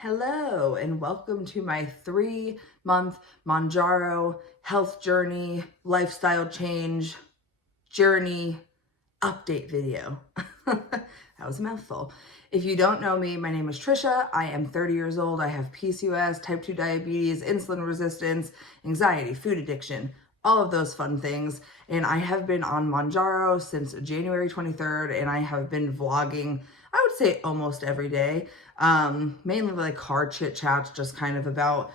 Hello and welcome to my 3-month Mounjaro health journey, lifestyle change, journey update video. That was a mouthful. If you don't know me, my name is Trisha. I am 30 years old. I have PCOS, type 2 diabetes, insulin resistance, anxiety, food addiction, all of those fun things. And I have been on Mounjaro since January 23rd, and I have been vlogging, I would say almost every day. Mainly like car chit chats, just kind of about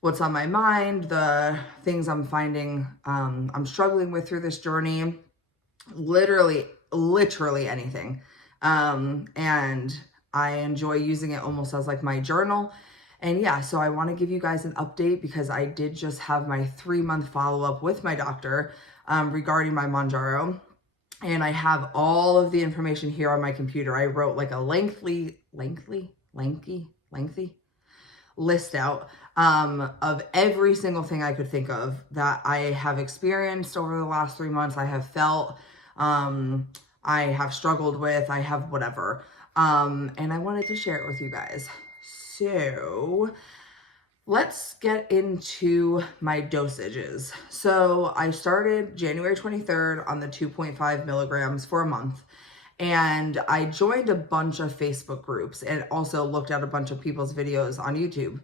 what's on my mind, the things I'm finding I'm struggling with through this journey, literally anything. And I enjoy using it almost as like my journal. And yeah, so I want to give you guys an update because I did just have my 3-month follow-up with my doctor regarding my Mounjaro. And I have all of the information here on my computer. I wrote like a lengthy list out of every single thing I could think of that I have experienced over the last 3 months. I have felt, I have struggled with, I have whatever. And I wanted to share it with you guys. So let's get into my dosages. So I started January 23rd on the 2.5 milligrams for a month. And I joined a bunch of Facebook groups and also looked at a bunch of people's videos on YouTube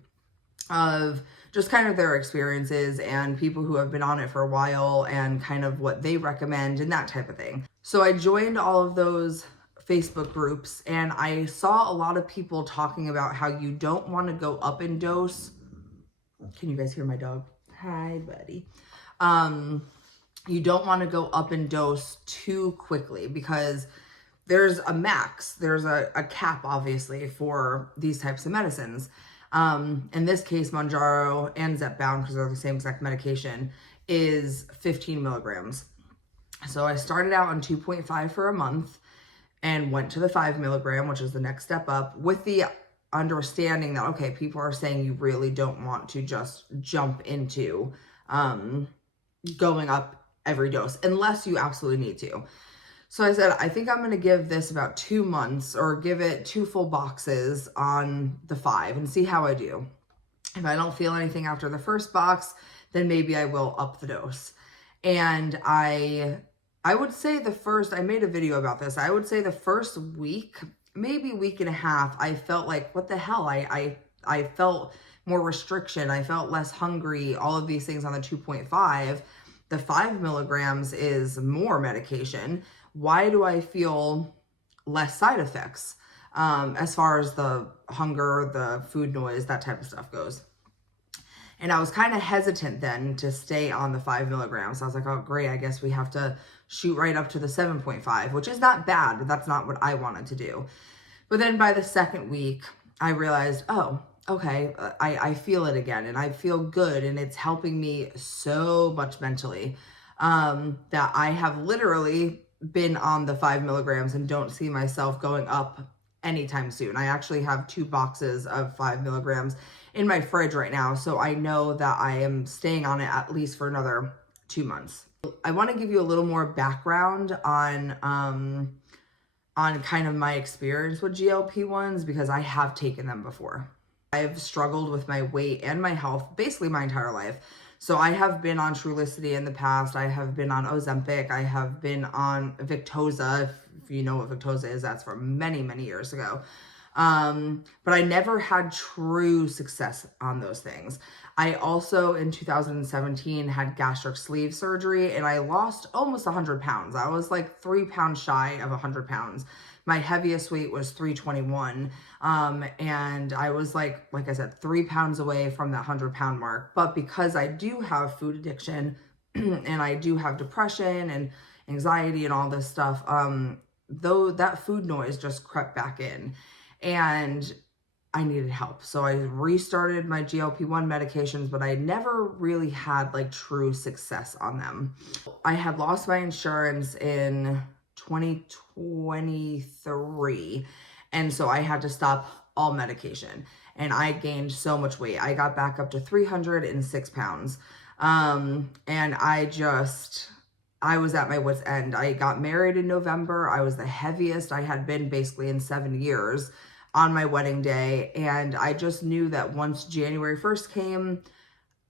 of just kind of their experiences and people who have been on it for a while and kind of what they recommend and that type of thing. So I joined all of those Facebook groups and I saw a lot of people talking about how you don't want to go up in dose. Can you guys hear my dog? Hi, buddy. You don't want to go up in dose too quickly because there's a max, there's a cap, obviously, for these types of medicines. In this case, Mounjaro and Zepbound, because they're the same exact medication, is 15 milligrams. So I started out on 2.5 for a month and went to the 5 milligram, which is the next step up, with the understanding that, okay, people are saying you really don't want to just jump into going up every dose unless you absolutely need to. So I said, I think I'm going to give this about 2 months or give it 2 full boxes on the 5 and see how I do. If I don't feel anything after the first box, then maybe I will up the dose. And I would say I made a video about this. I would say the first week, maybe week and a half, I felt like, what the hell? I felt more restriction. I felt less hungry, all of these things on the 2.5. The 5 milligrams is more medication. Why do I feel less side effects as far as the hunger, the food noise, that type of stuff goes? And I was kind of hesitant then to stay on the 5 milligrams. I was like, oh, great. I guess we have to shoot right up to the 7.5, which is not bad, but that's not what I wanted to do. But then by the second week, I realized, oh, okay, I feel it again and I feel good and it's helping me so much mentally that I have literally been on the 5 milligrams and don't see myself going up anytime soon. I actually have 2 boxes of 5 milligrams in my fridge right now, so I know that I am staying on it at least for another 2 months. I want to give you a little more background on kind of my experience with GLP-1s because I have taken them before. I've struggled with my weight and my health basically my entire life. So I have been on Trulicity in the past. I have been on Ozempic. I have been on Victoza. If you know what Victoza is, that's from many, many years ago. But I never had true success on those things. I also, in 2017, had gastric sleeve surgery and I lost almost 100 pounds. I was like 3 pounds shy of 100 pounds. My heaviest weight was 321. And I was like I said, 3 pounds away from that 100-pound mark. But because I do have food addiction and I do have depression and anxiety and all this stuff, though that food noise just crept back in and I needed help. So I restarted my GLP-1 medications, but I never really had like true success on them. I had lost my insurance in 2023. And so I had to stop all medication and I gained so much weight. I got back up to 306 pounds. And I was at my wit's end. I got married in November. I was the heaviest I had been basically in 7 years. on my wedding day. And I just knew that once January 1st came,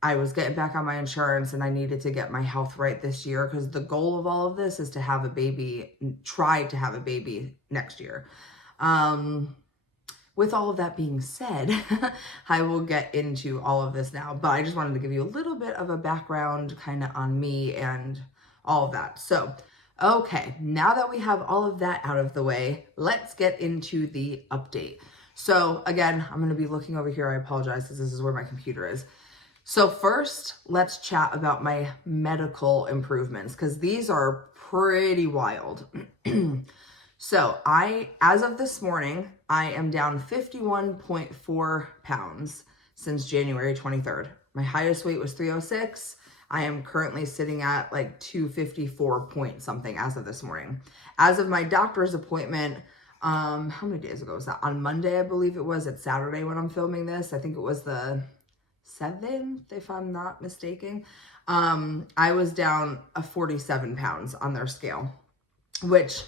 I was getting back on my insurance and I needed to get my health right this year, because the goal of all of this is to have a baby, try to have a baby next year. With all of that being said, I will get into all of this now, but I just wanted to give you a little bit of a background kind of on me and all of that. So, okay, now that we have all of that out of the way, let's get into the update. So again, I'm going to be looking over here. I apologize because this is where my computer is. So first, let's chat about my medical improvements, because these are pretty wild. So as of this morning, I am down 51.4 pounds since January 23rd. My highest weight was 306. I am currently sitting at like 254 point something as of this morning. As of my doctor's appointment, how many days ago was that? On Monday, I believe it was. It's Saturday when I'm filming this. I think it was the 7th, if I'm not mistaken. I was down 47 pounds on their scale, which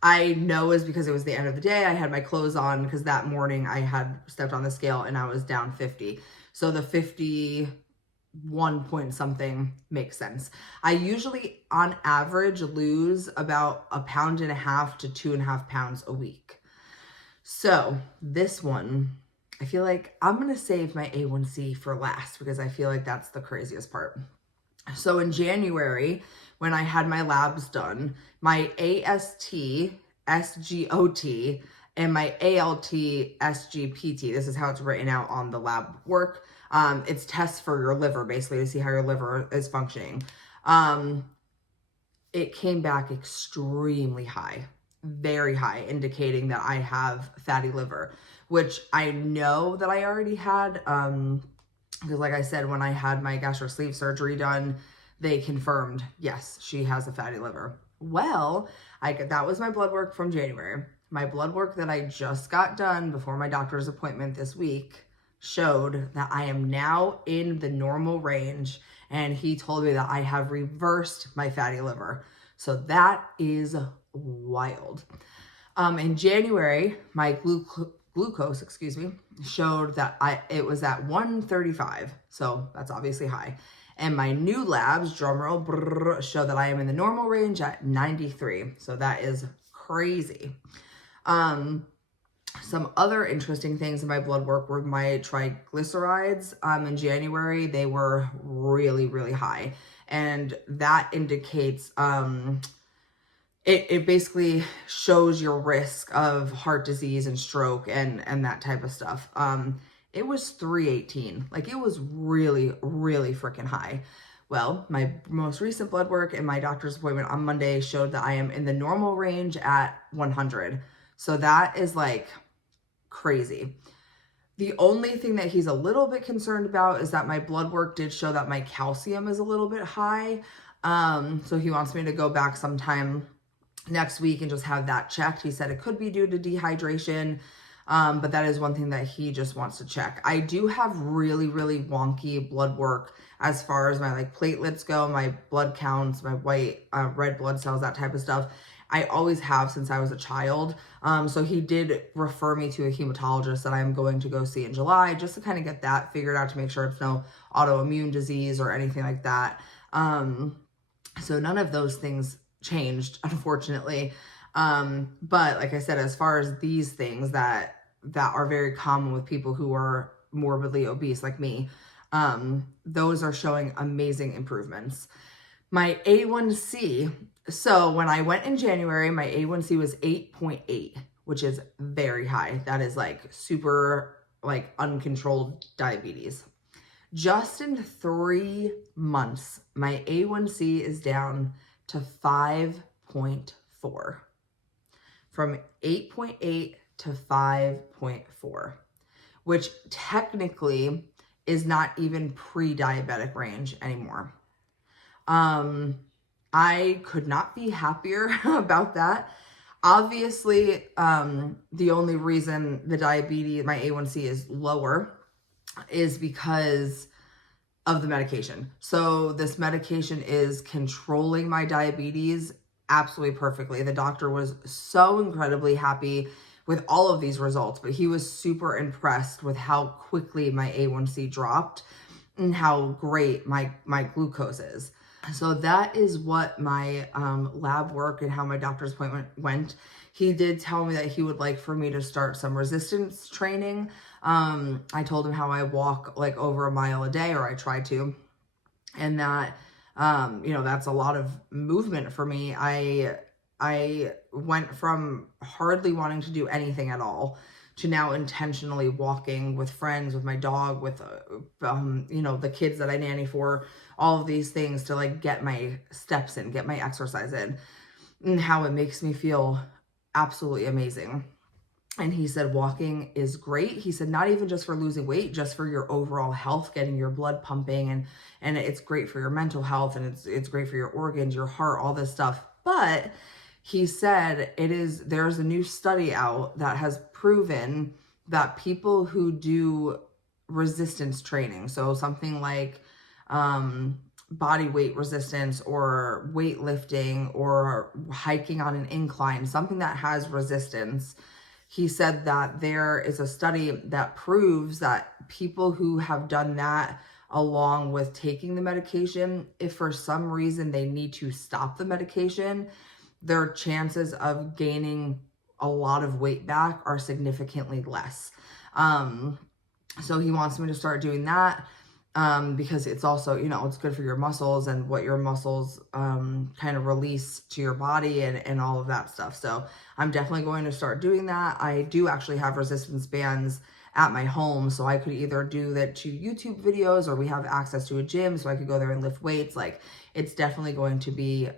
I know is because it was the end of the day. I had my clothes on because that morning I had stepped on the scale and I was down 50. So the 51 point something makes sense. I usually on average lose about 1.5 pounds to 2.5 pounds a week. So this one, I feel like I'm going to save my A1C for last, because I feel like that's the craziest part. So in January, when I had my labs done, my AST, SGOT, and my ALT, SGPT, this is how it's written out on the lab work. It's tests for your liver, basically, to see how your liver is functioning. It came back extremely high, very high, indicating that I have fatty liver, which I know that I already had, because like I said, when I had my gastric sleeve surgery done, they confirmed, yes, she has a fatty liver. Well, that was my blood work from January. My blood work that I just got done before my doctor's appointment this week showed that I am now in the normal range, and he told me that I have reversed my fatty liver. So that is wild. In January, my glucose, showed that it was at 135. So that's obviously high. And my new labs, drumroll, show that I am in the normal range at 93. So that is crazy. Some other interesting things in my blood work were my triglycerides. In January, they were really, really high. And that indicates, it basically shows your risk of heart disease and stroke and that type of stuff. It was 318. Like, it was really, really freaking high. Well, my most recent blood work and my doctor's appointment on Monday showed that I am in the normal range at 100. So that is like crazy. The only thing that he's a little bit concerned about is that my blood work did show that my calcium is a little bit high. So he wants me to go back sometime next week and just have that checked. He said it could be due to dehydration. But that is one thing that he just wants to check. I do have really, really wonky blood work as far as my like platelets go, my blood counts, my white, red blood cells, that type of stuff. I always have since I was a child. So he did refer me to a hematologist that I'm going to go see in July, just to kind of get that figured out, to make sure it's no autoimmune disease or anything like that. So none of those things changed, unfortunately. But like I said, as far as these things that are very common with people who are morbidly obese like me, those are showing amazing improvements. My A1C, so when I went in January, my A1C was 8.8, which is very high. That is like super like uncontrolled diabetes. Just in 3 months, my A1C is down to 5.4. From 8.8 to 5.4, which technically is not even pre-diabetic range anymore. I could not be happier about that. Obviously, the only reason the diabetes, my A1C is lower, is because of the medication. So this medication is controlling my diabetes absolutely perfectly. The doctor was so incredibly happy with all of these results, but he was super impressed with how quickly my A1C dropped and how great my glucose is. So that is what my lab work and how my doctor's appointment went. He did tell me that he would like for me to start some resistance training. I told him how I walk like over a mile a day, or I try to, and that, you know, that's a lot of movement for me. I went from hardly wanting to do anything at all to now intentionally walking with friends, with my dog, with, you know, the kids that I nanny for, all of these things to like get my steps in, get my exercise in, and how it makes me feel absolutely amazing. And he said, walking is great. He said, not even just for losing weight, just for your overall health, getting your blood pumping, and it's great for your mental health, and it's great for your organs, your heart, all this stuff. But he said there's a new study out that has proven that people who do resistance training, so something like body weight resistance or weightlifting or hiking on an incline, something that has resistance, he said that there is a study that proves that people who have done that along with taking the medication, if for some reason they need to stop the medication, their chances of gaining a lot of weight back are significantly less. So he wants me to start doing that because it's also, you know, it's good for your muscles and what your muscles kind of release to your body and all of that stuff. So I'm definitely going to start doing that. I do actually have resistance bands at my home, so I could either do that to YouTube videos, or we have access to a gym, so I could go there and lift weights. Like, it's definitely going to be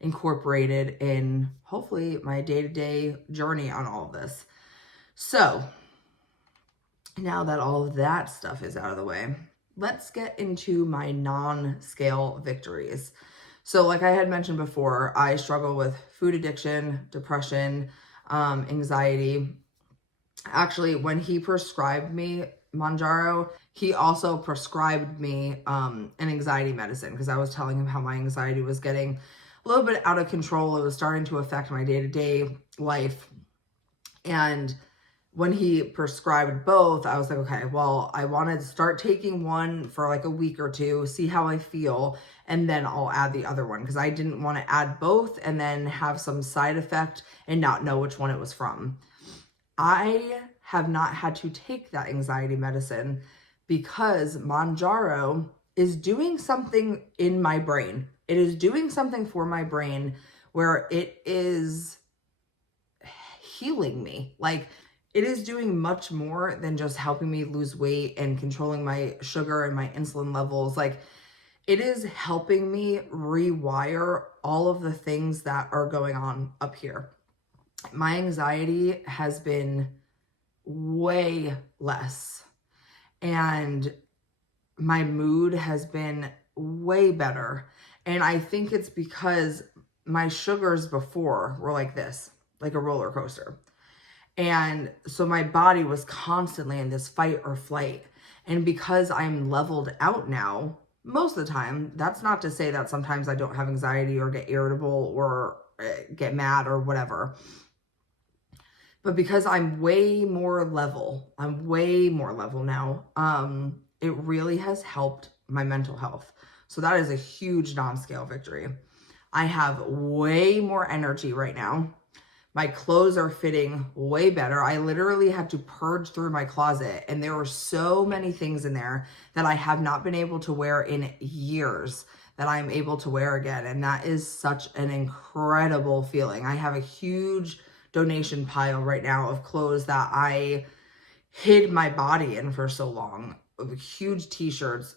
incorporated in hopefully my day-to-day journey on all of this. So now that all of that stuff is out of the way, let's get into my non-scale victories. So like I had mentioned before, I struggle with food addiction, depression, anxiety. Actually, when he prescribed me Mounjaro, he also prescribed me an anxiety medicine, because I was telling him how my anxiety was getting a little bit out of control. It was starting to affect my day-to-day life. And when he prescribed both, I was like, okay, well, I want to start taking one for like a week or two, see how I feel, and then I'll add the other one, because I didn't want to add both and then have some side effect and not know which one it was from. I have not had to take that anxiety medicine because Mounjaro is doing something in my brain. It is doing something for my brain where it is healing me. Like, it is doing much more than just helping me lose weight and controlling my sugar and my insulin levels. Like, it is helping me rewire all of the things that are going on up here. My anxiety has been way less, and my mood has been way better. And I think it's because my sugars before were like this, like a roller coaster. And so my body was constantly in this fight or flight. And because I'm leveled out now, most of the time, that's not to say that sometimes I don't have anxiety or get irritable or get mad or whatever. But because I'm way more level now, it really has helped my mental health. So that is a huge non-scale victory. I have way more energy right now. My clothes are fitting way better. I literally had to purge through my closet, and there were so many things in there that I have not been able to wear in years that I'm able to wear again. And that is such an incredible feeling. I have a huge donation pile right now of clothes that I hid my body in for so long. Huge t-shirts,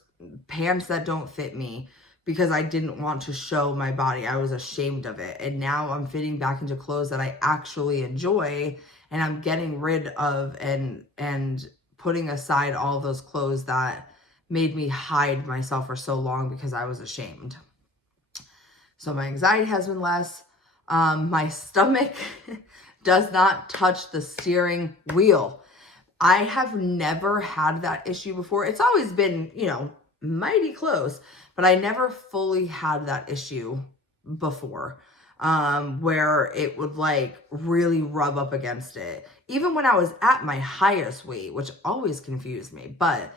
pants that don't fit me, because I didn't want to show my body. I was ashamed of it. And now I'm fitting back into clothes that I actually enjoy, and I'm getting rid of and putting aside all those clothes that made me hide myself for so long because I was ashamed. So my anxiety has been less. My stomach does not touch the steering wheel. I have never had that issue before. It's always been, you know, mighty close, but I never fully had that issue before. where it would like really rub up against it. Even when I was at my highest weight, which always confused me, but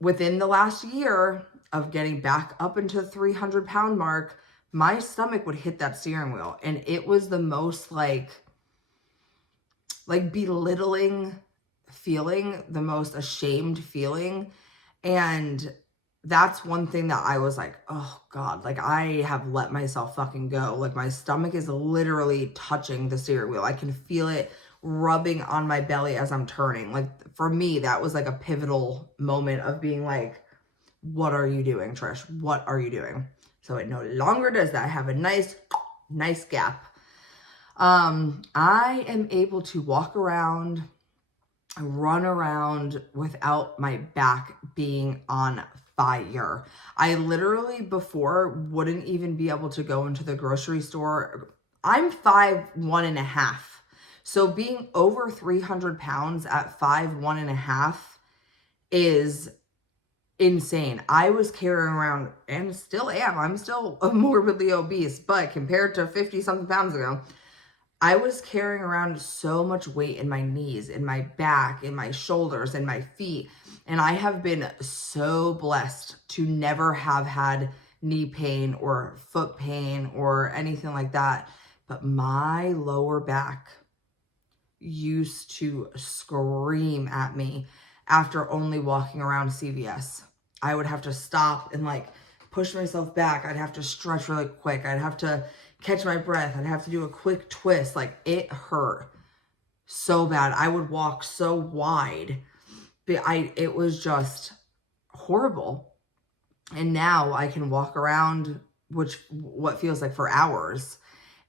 within the last year of getting back up into the 300-pound mark, my stomach would hit that steering wheel, and it was the most like belittling feeling, the most ashamed feeling. And that's one thing that I was like, oh God, like I have let myself fucking go. Like my stomach is literally touching the steering wheel. I can feel it rubbing on my belly as I'm turning. Like for me, that was like a pivotal moment of being like, what are you doing, Trish? What are you doing? So it no longer does that. I have a nice gap. I am able to walk around, run around without my back being on fire. I literally before wouldn't even be able to go into the grocery store. I'm 5'1.5". So being over 300 pounds at 5'1.5" is insane. I was carrying around, and still am, I'm still morbidly obese, but compared to 50 something pounds ago, I was carrying around so much weight in my knees, in my back, in my shoulders, in my feet. And I have been so blessed to never have had knee pain or foot pain or anything like that. But my lower back used to scream at me after only walking around CVS. I would have to stop and like push myself back. I'd have to stretch really quick. I'd have to catch my breath. I'd have to do a quick twist. Like it hurt so bad. I would walk so wide. But it was just horrible. And now I can walk around, what feels like for hours,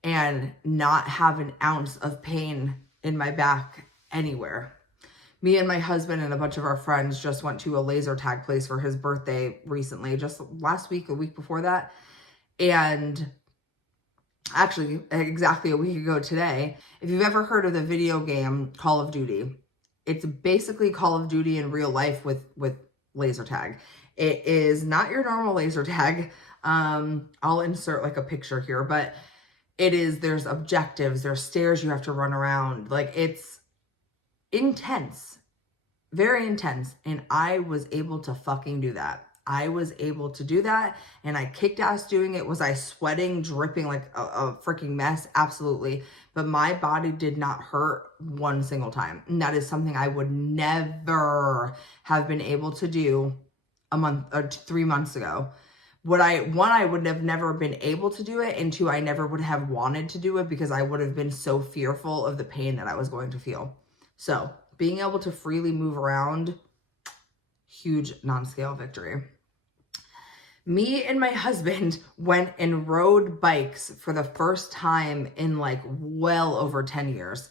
and not have an ounce of pain in my back anywhere. Me and my husband and a bunch of our friends just went to a laser tag place for his birthday recently, just last week, a week before that. And actually exactly a week ago today. If you've ever heard of the video game Call of Duty, it's basically Call of Duty in real life with laser tag. It is not your normal laser tag. I'll insert like a picture here, but there's objectives, there's stairs you have to run around. Like it's intense, very intense. And I was able to fucking do that. I was able to do that, and I kicked ass doing it. Was I sweating, dripping like a freaking mess? Absolutely. But my body did not hurt one single time. And that is something I would never have been able to do a month or 3 months ago. I would have never been able to do it, and two, I never would have wanted to do it because I would have been so fearful of the pain that I was going to feel. So being able to freely move around, huge non-scale victory. Me and my husband went and rode bikes for the first time in like well over 10 years.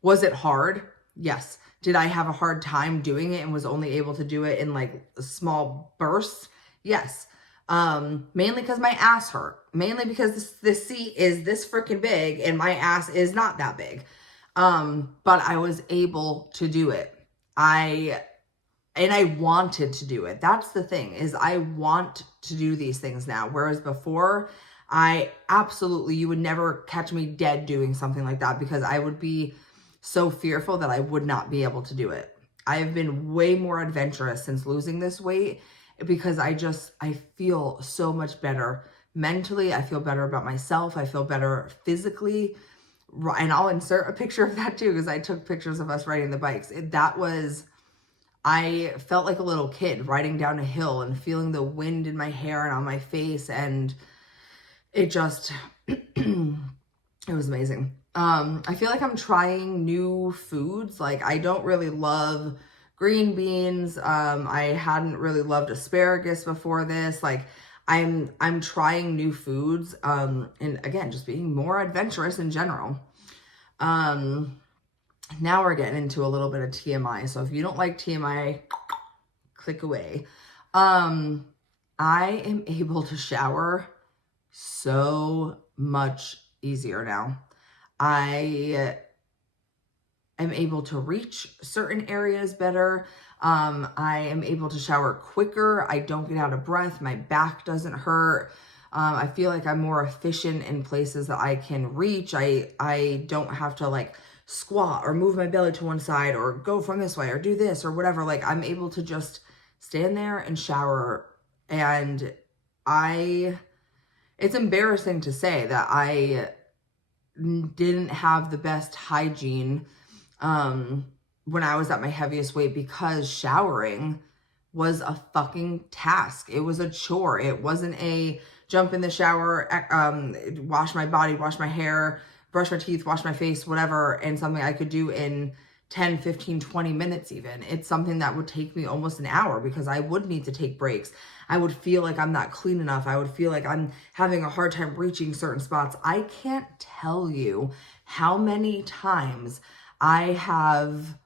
Was it hard? Yes. Did I have a hard time doing it and was only able to do it in like small bursts? Yes. Mainly because my ass hurt. Mainly because this seat is this freaking big and my ass is not that big. But I was able to do it. And I wanted to do it. That's the thing, is I want to do these things now. Whereas before, you would never catch me dead doing something like that because I would be so fearful that I would not be able to do it. I have been way more adventurous since losing this weight because I feel so much better mentally. I feel better about myself. I feel better physically. And I'll insert a picture of that too, because I took pictures of us riding the bikes. I felt like a little kid riding down a hill and feeling the wind in my hair and on my face. And it was amazing. I feel like I'm trying new foods. Like I don't really love green beans. I hadn't really loved asparagus before this. Like I'm trying new foods. And again, just being more adventurous in general. Now we're getting into a little bit of TMI. So if you don't like TMI, click away. I am able to shower so much easier now. I am able to reach certain areas better. I am able to shower quicker. I don't get out of breath. My back doesn't hurt. I feel like I'm more efficient in places that I can reach. I don't have to like squat or move my belly to one side or go from this way or do this or whatever. Like I'm able to just stand there and shower. And it's embarrassing to say that I didn't have the best hygiene when I was at my heaviest weight, because showering was a fucking task. It was a chore. It wasn't a jump in the shower, wash my body, wash my hair, brush my teeth, wash my face, whatever, and something I could do in 10, 15, 20 minutes even. It's something that would take me almost an hour, because I would need to take breaks. I would feel like I'm not clean enough. I would feel like I'm having a hard time reaching certain spots. I can't tell you how many times I have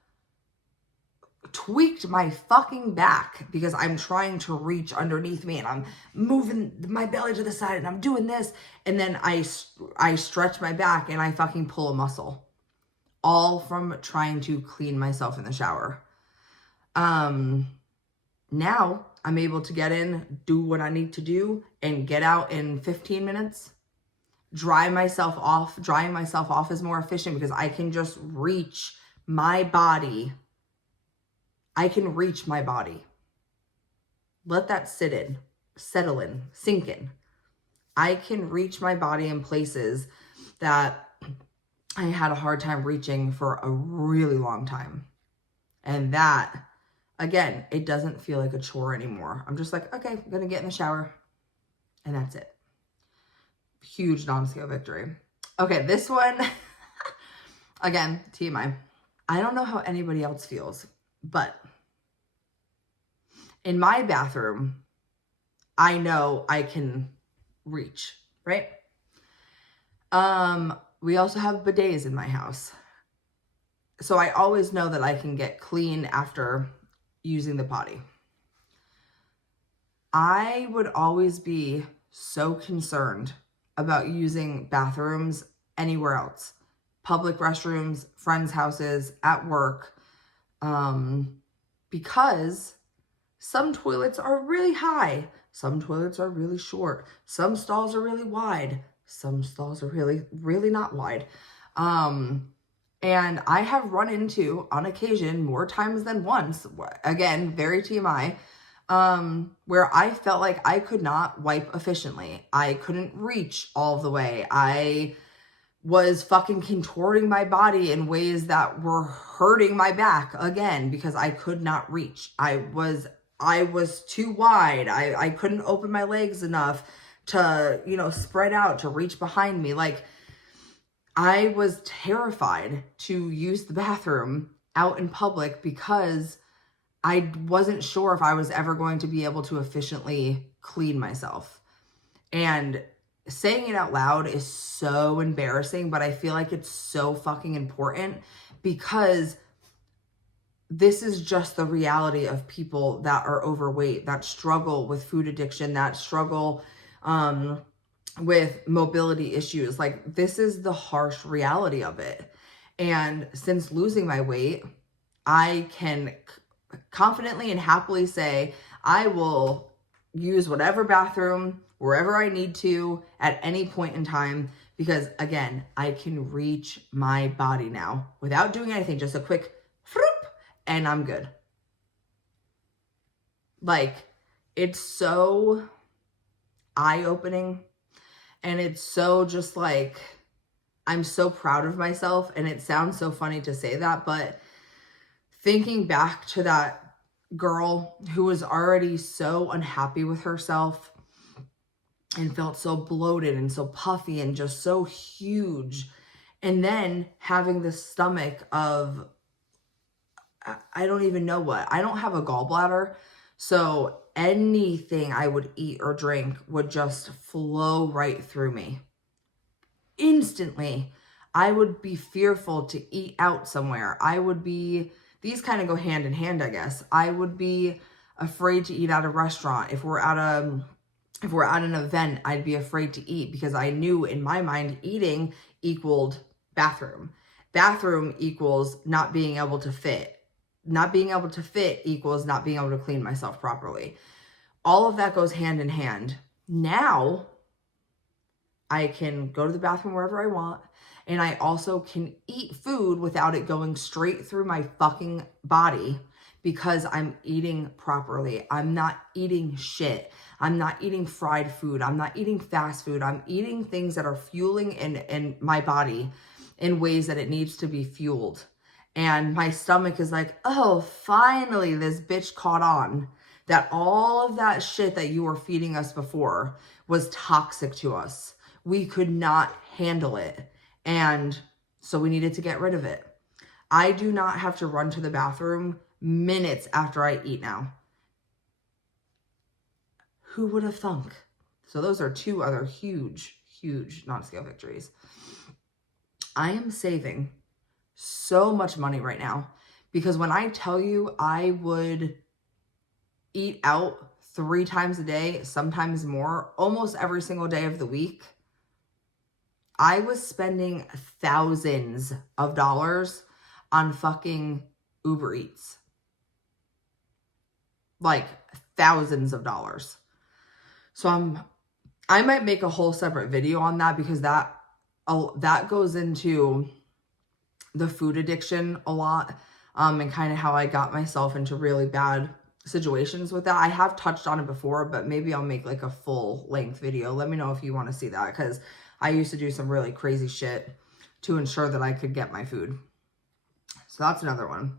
tweaked my fucking back because I'm trying to reach underneath me and I'm moving my belly to the side and I'm doing this, and then I stretch my back and I fucking pull a muscle, all from trying to clean myself in the shower. Now I'm able to get in, do what I need to do, and get out in 15 minutes. Drying myself off is more efficient because I can just reach my body. I can reach my body. Let that settle in, sink in. I can reach my body in places that I had a hard time reaching for a really long time. And that, again, it doesn't feel like a chore anymore. I'm just like, okay, I'm gonna get in the shower, and that's it. Huge non-scale victory. Okay, this one, again, TMI. I don't know how anybody else feels, but in my bathroom, I know I can reach, right? We also have bidets in my house. So I always know that I can get clean after using the potty. I would always be so concerned about using bathrooms anywhere else. Public restrooms, friends' houses, at work. Because some toilets are really high. Some toilets are really short. Some stalls are really wide. Some stalls are really, really not wide. And I have run into, on occasion, more times than once, again, very TMI, where I felt like I could not wipe efficiently. I couldn't reach all the way. I was fucking contorting my body in ways that were hurting my back again because I could not reach. I was too wide. I couldn't open my legs enough to, spread out to reach behind me. Like, I was terrified to use the bathroom out in public because I wasn't sure if I was ever going to be able to efficiently clean myself. And saying it out loud is so embarrassing, but I feel like it's so fucking important because this is just the reality of people that are overweight, that struggle with food addiction, that struggle with mobility issues. Like, this is the harsh reality of it. And since losing my weight, I can confidently and happily say I will use whatever bathroom, wherever I need to at any point in time, because again, I can reach my body now without doing anything, just a quick whoop, and I'm good. Like, it's so eye-opening, and it's so just like, I'm so proud of myself, and it sounds so funny to say that, but thinking back to that girl who was already so unhappy with herself and felt so bloated and so puffy and just so huge, and then having the stomach of, I don't even know what. I don't have a gallbladder, so anything I would eat or drink would just flow right through me. Instantly, I would be fearful to eat out somewhere. These kind of go hand in hand, I guess. I would be afraid to eat at a restaurant. If we're at an event, I'd be afraid to eat because I knew in my mind eating equaled bathroom. Bathroom equals not being able to fit. Not being able to fit equals not being able to clean myself properly. All of that goes hand in hand. Now, I can go to the bathroom wherever I want. And I also can eat food without it going straight through my fucking body because I'm eating properly. I'm not eating shit. I'm not eating fried food. I'm not eating fast food. I'm eating things that are fueling in my body in ways that it needs to be fueled. And my stomach is like, oh, finally, this bitch caught on that all of that shit that you were feeding us before was toxic to us. We could not handle it. And so we needed to get rid of it. I do not have to run to the bathroom minutes after I eat now. Who would have thunk? So those are two other huge, huge non-scale victories. I am saving so much money right now because when I tell you I would eat out 3 times a day, sometimes more, almost every single day of the week, I was spending thousands of dollars on fucking Uber Eats. Like thousands of dollars. So I might make a whole separate video on that because that goes into the food addiction a lot, and kind of how I got myself into really bad situations with that. I have touched on it before, but maybe I'll make like a full length video. Let me know if you want to see that because I used to do some really crazy shit to ensure that I could get my food. So that's another one.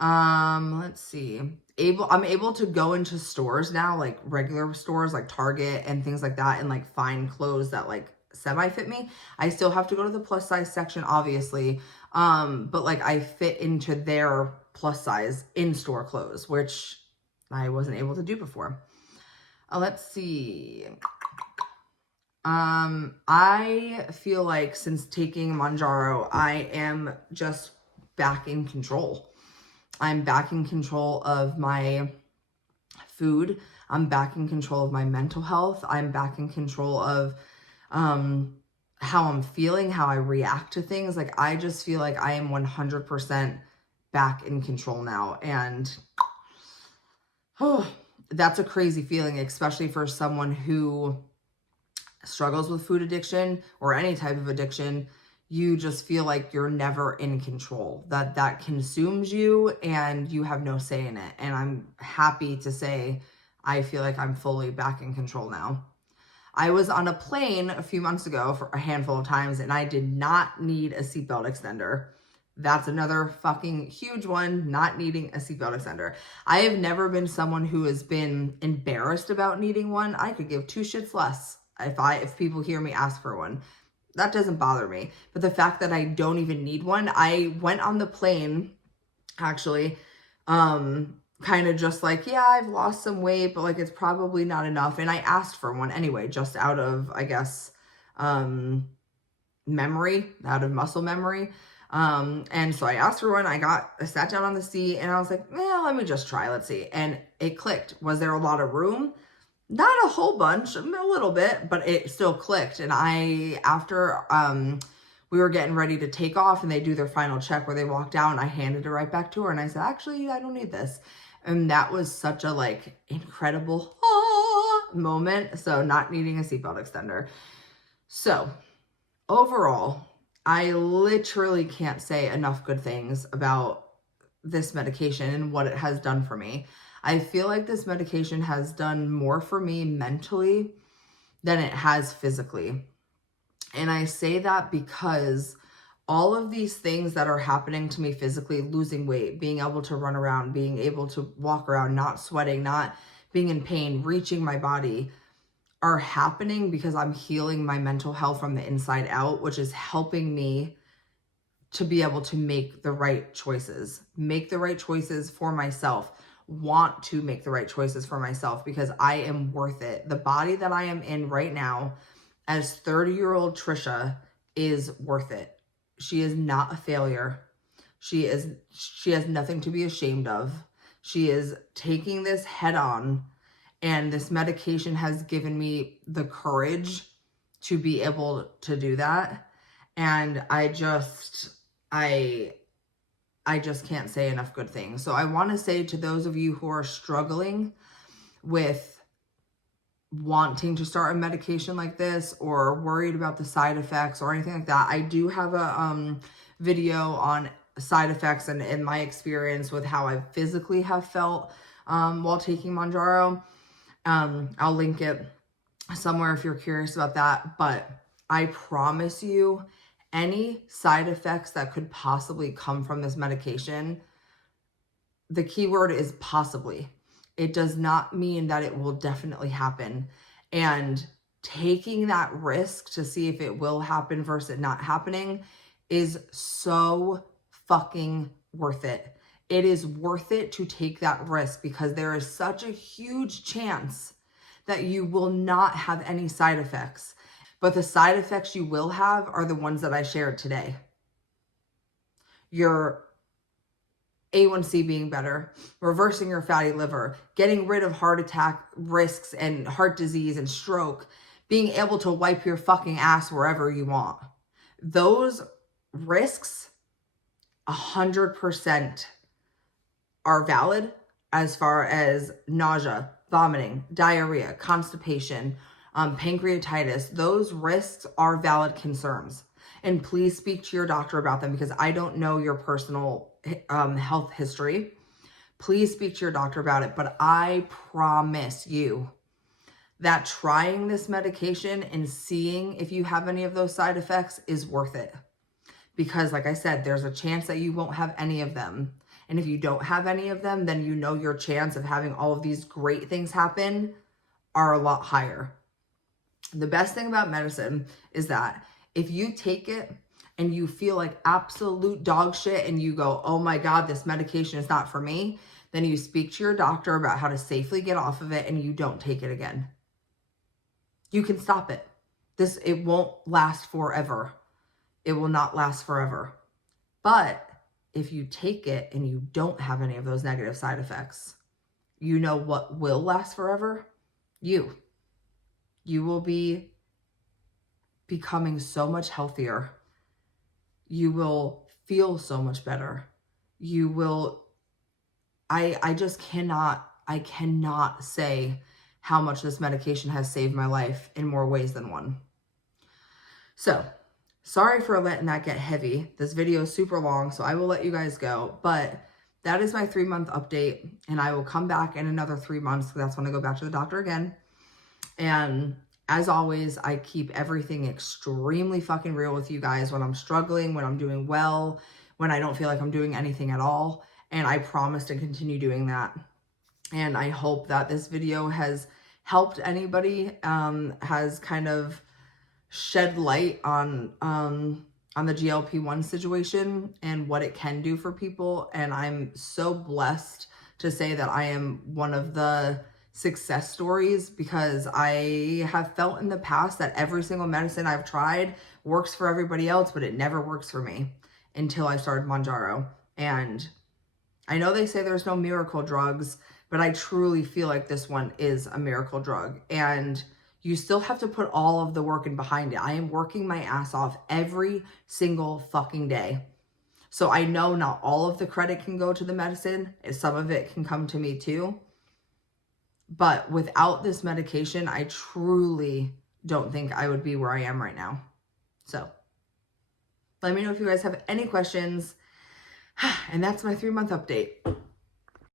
Let's see. I'm able to go into stores now, like regular stores like Target and things like that, and like find clothes that like semi-fit me. I still have to go to the plus size section, obviously. But like I fit into their plus size in-store clothes, which I wasn't able to do before. Let's see. I feel like since taking Mounjaro, I am just back in control. I'm back in control of my food. I'm back in control of my mental health. I'm back in control of how I'm feeling, how I react to things. Like I just feel like I am 100% back in control now. And that's a crazy feeling, especially for someone who struggles with food addiction or any type of addiction. You just feel like you're never in control, that consumes you and you have no say in it. And I'm happy to say I feel like I'm fully back in control now. I was on a plane a few months ago for a handful of times and I did not need a seatbelt extender. That's another fucking huge one, not needing a seatbelt extender. I have never been someone who has been embarrassed about needing one. I could give 2 shits less if people hear me ask for one. That doesn't bother me. But the fact that I don't even need one, I went on the plane, actually, kind of just like, yeah, I've lost some weight, but like it's probably not enough. And I asked for one anyway, just out of, I guess, memory, out of muscle memory. And so I asked for one. I sat down on the seat and I was like, well, let me just try. Let's see. And it clicked. Was there a lot of room? Not a whole bunch, a little bit, but it still clicked. And after we were getting ready to take off and they do their final check where they walk down, I handed it right back to her and I said, actually, I don't need this. And that was such a like incredible moment. So not needing a seatbelt extender. So overall, I literally can't say enough good things about this medication and what it has done for me. I feel like this medication has done more for me mentally than it has physically. And I say that because all of these things that are happening to me physically, losing weight, being able to run around, being able to walk around, not sweating, not being in pain, reaching my body, are happening because I'm healing my mental health from the inside out, which is helping me to be able to make the right choices for myself, want to make the right choices for myself because I am worth it. The body that I am in right now as 30-year-old Trisha is worth it. She is not a failure. She has nothing to be ashamed of. She is taking this head on, and this medication has given me the courage to be able to do that. And I just can't say enough good things. So I want to say to those of you who are struggling with wanting to start a medication like this or worried about the side effects or anything like that, I do have a video on side effects and in my experience with how I physically have felt while taking Mounjaro. I'll link it somewhere if you're curious about that. But I promise you, any side effects that could possibly come from this medication, the key word is possibly. It does not mean that it will definitely happen. And taking that risk to see if it will happen versus it not happening is so fucking worth it. It is worth it to take that risk because there is such a huge chance that you will not have any side effects. But the side effects you will have are the ones that I shared today. Your A1C being better, reversing your fatty liver, getting rid of heart attack risks and heart disease and stroke, being able to wipe your fucking ass wherever you want. Those risks, 100% are valid as far as nausea, vomiting, diarrhea, constipation, pancreatitis. Those risks are valid concerns. And please speak to your doctor about them because I don't know your personal health history. Please speak to your doctor about it. But I promise you that trying this medication and seeing if you have any of those side effects is worth it. Because like I said, there's a chance that you won't have any of them. And if you don't have any of them, then you know your chance of having all of these great things happen are a lot higher. The best thing about medicine is that if you take it and you feel like absolute dog shit and you go, oh my God, this medication is not for me, then you speak to your doctor about how to safely get off of it and you don't take it again. You can stop it. It won't last forever. It will not last forever. But if you take it and you don't have any of those negative side effects, you know what will last forever? You will be becoming so much healthier. You will feel so much better. You will, I just cannot say how much this medication has saved my life in more ways than one. So, sorry for letting that get heavy. This video is super long, so I will let you guys go. But that is my 3-month update, and I will come back in another 3 months because that's when I go back to the doctor again. And as always, I keep everything extremely fucking real with you guys when I'm struggling, when I'm doing well, when I don't feel like I'm doing anything at all. And I promise to continue doing that. And I hope that this video has helped anybody, has kind of shed light on the GLP-1 situation and what it can do for people. And I'm so blessed to say that I am one of the success stories because I have felt in the past that every single medicine I've tried works for everybody else, but it never works for me until I started Mounjaro. And I know they say there's no miracle drugs, but I truly feel like this one is a miracle drug. And you still have to put all of the work in behind it. I am working my ass off every single fucking day. So I know not all of the credit can go to the medicine. Some of it can come to me too. But without this medication, I truly don't think I would be where I am right now. So let me know if you guys have any questions. And that's my 3-month update.